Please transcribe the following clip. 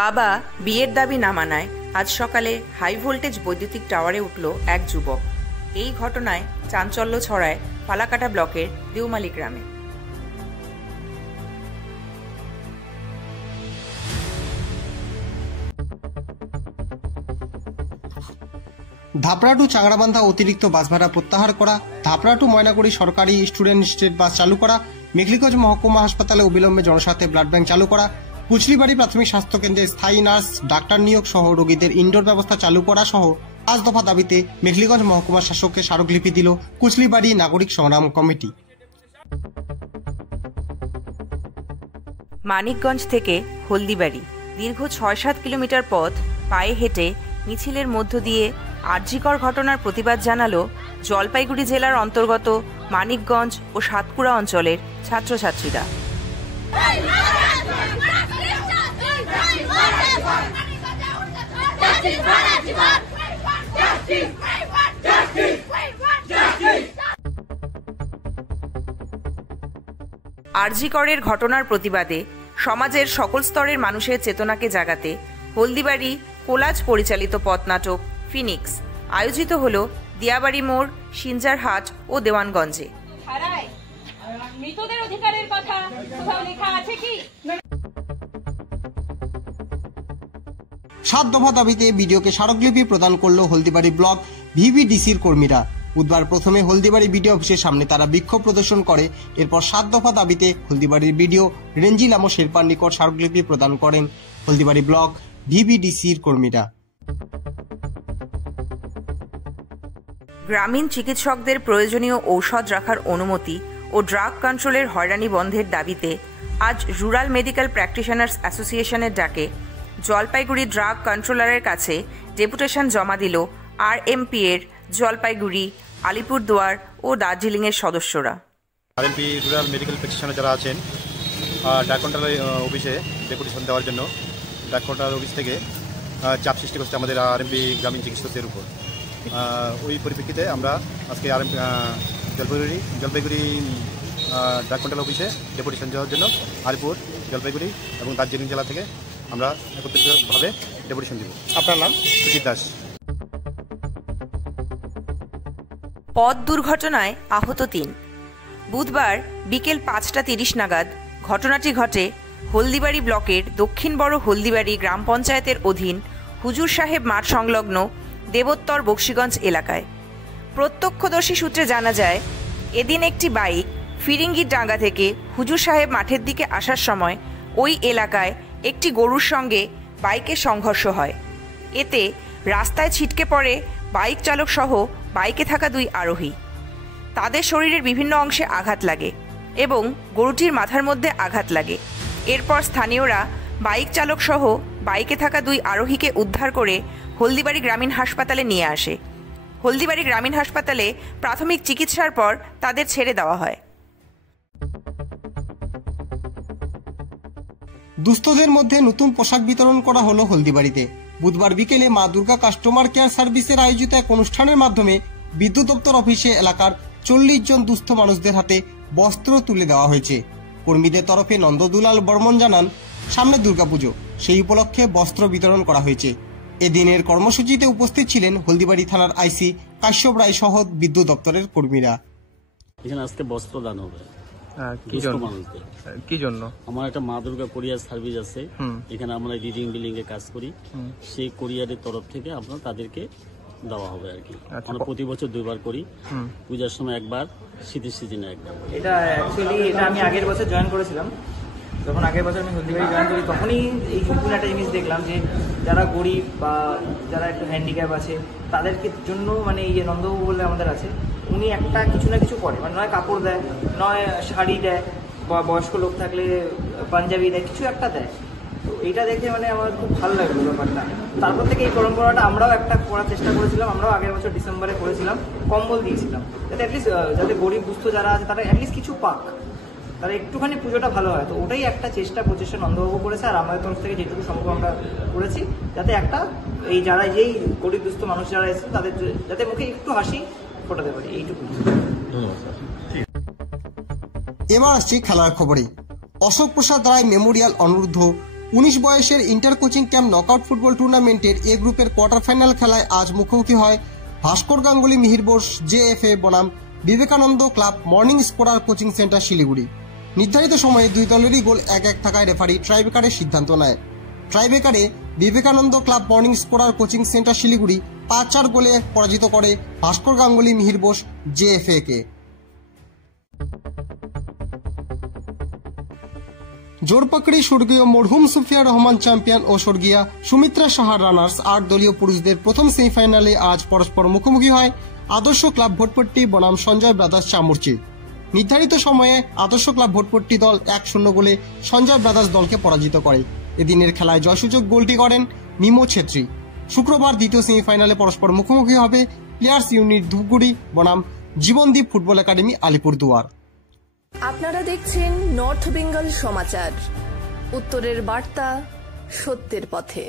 বাবা বিয়ের দাবি না মানায় আজ সকালে হাই ভোল্টেজ বৈদ্যুতিক টাওয়ারে উঠল এক যুবক। এই ঘটনায় চাঞ্চল্য ছড়ায় ফালাকাটা ব্লকের দেওমালি গ্রামে। ধাপড়া টু চাংড়াবান্ধা অতিরিক্ত বাস ভাড়া প্রত্যাহার করা, ধাপড়া টু ময়নাগুড়ি সরকারি স্টুডেন্ট স্টেট বাস চালু করা, মেখলিগঞ্জ মহকুমা হাসপাতালে অবিলম্বে জনস্বার্থে ব্লাড ব্যাংক চালু করা, কুচলিবাড়ি প্রাথমিক স্বাস্থ্য কেন্দ্রে স্থায়ী নার্স ডাক্তার নিয়োগ সহ রোগীদের ইনডোর ব্যবস্থা চালু করা সহ 5 দফা দাবিতে মেখলিগঞ্জ মহকুমা শাসককে স্মারকলিপি দিল কুচলিবাড়ি নাগরিক সংগ্রাম কমিটি। মানিকগঞ্জ থেকে হলদিবাড়ি দীর্ঘ 6-7 কিলোমিটার পথ পায়ে হেঁটে মিছিলের মধ্য দিয়ে আরজিকর ঘটনার প্রতিবাদ জানালো জলপাইগুড়ি জেলার অন্তর্গত মানিকগঞ্জ ও সাতকুড়া অঞ্চলের ছাত্রছাত্রীরা। আরজিকরের ঘটনার প্রতিবাদে সমাজের সকল স্তরের মানুষের চেতনাকে জাগাতে হলদিবাড়ি কোলাজ পরিচালিত পথনাটক ফিনিক্স আয়োজিত হল দিয়াবাড়ি মোড়, সিনজারহাট ও দেওয়ানগঞ্জে। মৃতদের অধিকারের কথা কোথাও লেখা আছে কি? 7 দফা দাবিতে বিডিওকে স্মারকলিপি প্রদান করল হলদিবাড়ি ব্লক ভিভিডিসির কর্মীরা। বুধবার প্রথমে হলদিবাড়ি বিডিও অফিসের সামনে তারা বিক্ষোভ প্রদর্শন করে। এরপর 7 দফা দাবিতে হলদিবাড়ির বিডিও রেঞ্জিলামো শেরপার নিকট স্মারকলিপি প্রদান করেন হলদিবাড়ি ব্লক ভিভিডিসির কর্মীরা। গ্রামীণ চিকিৎসকদের প্রয়োজনীয় ঔষধ রাখার অনুমতি ও ড্রাগ কন্ট্রোলের হয়রানি বন্ধের দাবিতে আজ রুরাল মেডিকেল প্র্যাকটিশনার্স অ্যাসোসিয়েশনের ডাকে জলপাইগুড়ি ড্রাগ কন্ট্রোলারের কাছে ডেপুটেশন জমা দিল আরএমপি এর জলপাইগুড়ি, আলিপুরদুয়ার ও দার্জিলিংয়ের সদস্যরা। আরএমপি রুরাল মেডিকেল প্র্যাকটিশনার যারা আছেন ড্রাগ কন্ট্রোল অফিসে ডেপুটেশন দেওয়ার জন্য ড্রাগ কন্ট্রোল অফিস থেকে চাপ সৃষ্টি করছে আমাদের আরএমপি গ্রামীণ চিকিৎসকদের উপর। ওই পরিপ্রেক্ষিতে আমরা আজকে জলপাইগুড়ি ড্রাগ কন্ট্রোল অফিসে ডেপুটেশন দেওয়ার জন্য আলিপুর, জলপাইগুড়ি এবং দার্জিলিং জেলা থেকে আমরা একত্রিতভাবে ডেপুটেশন দেব। আপনার নাম? সুজিত দাস। পথ দুর্ঘটনায় আহত 3। বুধবার বিকেল 5:30 নাগাদ ঘটনাটি ঘটে হলদিবাড়ি ব্লকের দক্ষিণ বড় হলদিবাড়ি গ্রাম পঞ্চায়েতের অধীন হুজুর সাহেব মাঠ সংলগ্ন দেবোত্তর বক্সিগঞ্জ এলাকায়। প্রত্যক্ষদর্শী সূত্রে জানা যায়, এদিন একটি বাইক ফিরিঙ্গির ডাঙ্গা থেকে হুজুর সাহেব মাঠের দিকে আসার সময় ওই এলাকায় একটি গরুর সঙ্গে বাইকের সংঘর্ষ হয়। এতে রাস্তায় ছিটকে পড়ে বাইক চালক সহ বাইকে থাকা 2 আরোহী। তাদের শরীরের বিভিন্ন অংশে আঘাত লাগে এবং গরুটির মাথার মধ্যে আঘাত লাগে। এরপর স্থানীয়রা বাইক চালক সহ বাইকে থাকা 2 আরোহীকে উদ্ধার করে হলদিবাড়ি গ্রামীণ হাসপাতালে নিয়ে আসে। হলদিবাড়ি গ্রামীণ হাসপাতালে প্রাথমিক চিকিৎসার পর তাদের ছেড়ে দেওয়া হয়। দুস্থদের মধ্যে নতুন পোশাক বিতরণ করা হলো হলদিবাড়িতে। বুধবার বিকেলে মা দুর্গা কাস্টমার কেয়ার সার্ভিসের আয়োজিত এক অনুষ্ঠানের মাধ্যমে বিদ্যুৎ দপ্তর অফিসে এলাকার 40 জন দুস্থ মানুষদের হাতে বস্ত্র তুলে দেওয়া হয়েছে। কর্মীদের তরফে নন্দদুলাল বর্মন জানান, সামনে দুর্গাপুজো, সেই উপলক্ষে বস্ত্র বিতরণ করা হয়েছে। এদিনের কর্মসূচিতে উপস্থিত ছিলেন হলদিবাড়ি থানার আইসি কাশ্যপ রায় সহ বিদ্যুৎ দপ্তরের কর্মীরা। এখানে আজকে বস্ত্র দান হবে। কি জন্য? আমার একটা মা দুর্গা কোরিয়ার সার্ভিস আছে, এখানে আমরা রিডিং বিলিং এ কাজ করি। সেই কোরিয়ারের তরফ থেকে আপনার তাদেরকে দেওয়া হবে আর কি। আমরা প্রতি বছর 2 বার করি, পূজার সময় একবার, শীতের সিজনে একবার। এটা অ্যাকচুয়ালি আমি আগের বছর জয়েন করেছিলাম। যখন আগের বছর আমি হলদিবাড়ি জয়েন করি তখনই এই নতুন একটা জিনিস দেখলাম যে যারা গরিব বা যারা একটু হ্যান্ডিক্যাপ আছে তাদেরকে জন্য মানে নন্দবাবু বলে আমাদের আছে, উনি একটা কিছু না কিছু করে, মানে নয় কাপড় দেয়, নয় শাড়ি দেয়, বা বয়স্ক লোক থাকলে পাঞ্জাবি দেয়, কিছু একটা দেয়। তো এইটা দেখে মানে আমার খুব ভালো লাগলো ব্যাপারটা। তারপর থেকে এই পরম্পরাটা আমরাও একটা করার চেষ্টা করেছিলাম। আমরাও আগের বছর ডিসেম্বরে করেছিলাম, কম্বল দিয়েছিলাম, যাতে অ্যাটলিস্ট যাতে গরিব দুস্থ যারা আছে তারা অ্যাটলিস্ট কিছু পাক, তারা একটুখানি পুজোটা ভালো হয়। তো ওটাই একটা প্রচেষ্টা নন্দবাবু করেছে, আর আমাদের তরফ থেকে যেটুকু সম্ভব আমরা করেছি, যাতে একটা এই যারা যেই গরিব দুস্থ মানুষ যারা এসেছে তাদের যাতে মুখে একটু হাসি ফোটাতে পারি, এইটুকু। এবার আসছি খেলার খবরে। অশোক প্রসাদ রায় মেমোরিয়াল অনূর্ধ্ব 19 বয়সের inter coaching camp knockout football টুর্নামেন্টের এ গ্রুপের কোয়ার্টার ফাইনাল খেলায় আজ মুখোমুখি হয় ভাস্কর গাঙ্গুলি মিহির বোস জেএফএ বনাম Vivekananda club morning scorer coaching centre Siliguri. নির্ধারিত সময়ে দুই দলেরই গোল 1-1 থাকায় রেফারি ট্রাইব্রেকারের সিদ্ধান্ত নেয়। ট্রাইব্রেকারে Vivekananda club morning scorer coaching centre Siliguri 5-4 গোলে পরাজিত করে ভাস্কর গাঙ্গুলি মিহির বোস জেএফএ কে। জোরপাকড়ি স্বর্গীয় মরহুম সুফিয়া রহমান চ্যাম্পিয়ন ও স্বর্গীয়া সুমিত্রা সাহার রানার্স 8 দলীয় পুরুষদের প্রথম সেমিফাইনালে আজ পরস্পর মুখোমুখি হয় আদর্শ ক্লাব ভোটপট্টি বনাম সঞ্জয় ব্রাদার্স চামুরচি। নির্ধারিত সময়ে আদর্শ ক্লাব ভোটপট্টি দল 1-0 গোলে সঞ্জয় ব্রাদার্স দলকে পরাজিত করে। এদিনের খেলায় জয়সূচক গোলটি করেন মিমো ছেত্রী। শুক্রবার দ্বিতীয় সেমিফাইনালে পরস্পর মুখোমুখি হবে প্লেয়ার্স ইউনিট ধূপগুড়ি বনাম জীবনদীপ ফুটবল একাডেমি আলিপুরদুয়ার। আপনারা দেখছেন নর্থ বেঙ্গল সমাচার, উত্তরের বার্তা, সত্যের পথে।